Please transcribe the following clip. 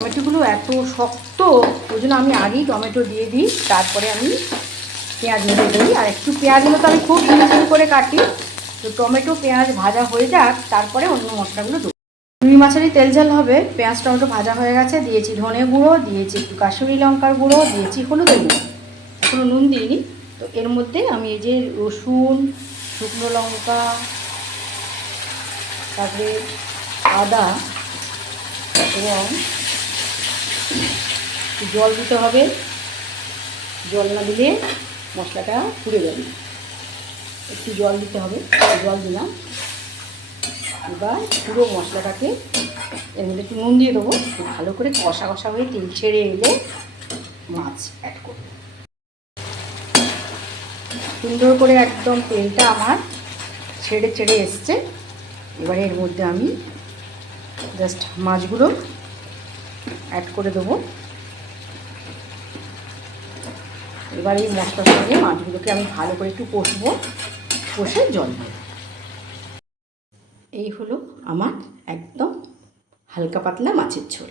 টমেটোগুলো এত শক্ত, ওই জন্য আমি আগেই টমেটো দিয়ে দিই, তারপরে আমি পেঁয়াজগুলো দিই। আর একটু পেঁয়াজগুলো তো আমি খুব ঝিরি করে কাটি। তো টমেটো পেঁয়াজ ভাজা হয়ে যাক, তারপরে অন্য মশলাগুলো দেবো। রুই মাছেরই তেল ঝাল হবে। পেঁয়াজ টমেটো ভাজা হয়ে গেছে, দিয়েছি ধনে গুঁড়ো, দিয়েছি একটু কাশ্মীরি লঙ্কার গুঁড়ো, দিয়েছি হলুদের গুঁড়ো, এখনও নুন দিইনি। তো এর মধ্যে আমি এই যে রসুন, শুকনো লঙ্কা, তারপরে আদা এবং জল দিতে হবে। জল না দিলে মশলাটা পুড়ে যাবে, একটু জল দিতে হবে। জল দিলাম। এবার পুরো মশলাটাকে এর মধ্যে একটু নুন দিয়ে দেবো। ভালো করে কষা কষা হয়ে তেল ছেড়ে এলে মাছ অ্যাড করব। সুন্দর করে একদম তেলটা আমার ছেড়ে ছেড়ে এসছে। এবারে এর মধ্যে আমি জাস্ট মাছগুলো অ্যাড করে দেবো। এবার এই মশলার সঙ্গে মাছগুলোকে আমি ভালো করে একটু কষবো, কষে জল দেবো। এই হলো আমার একদম হালকা পাতলা মাছের ঝোল।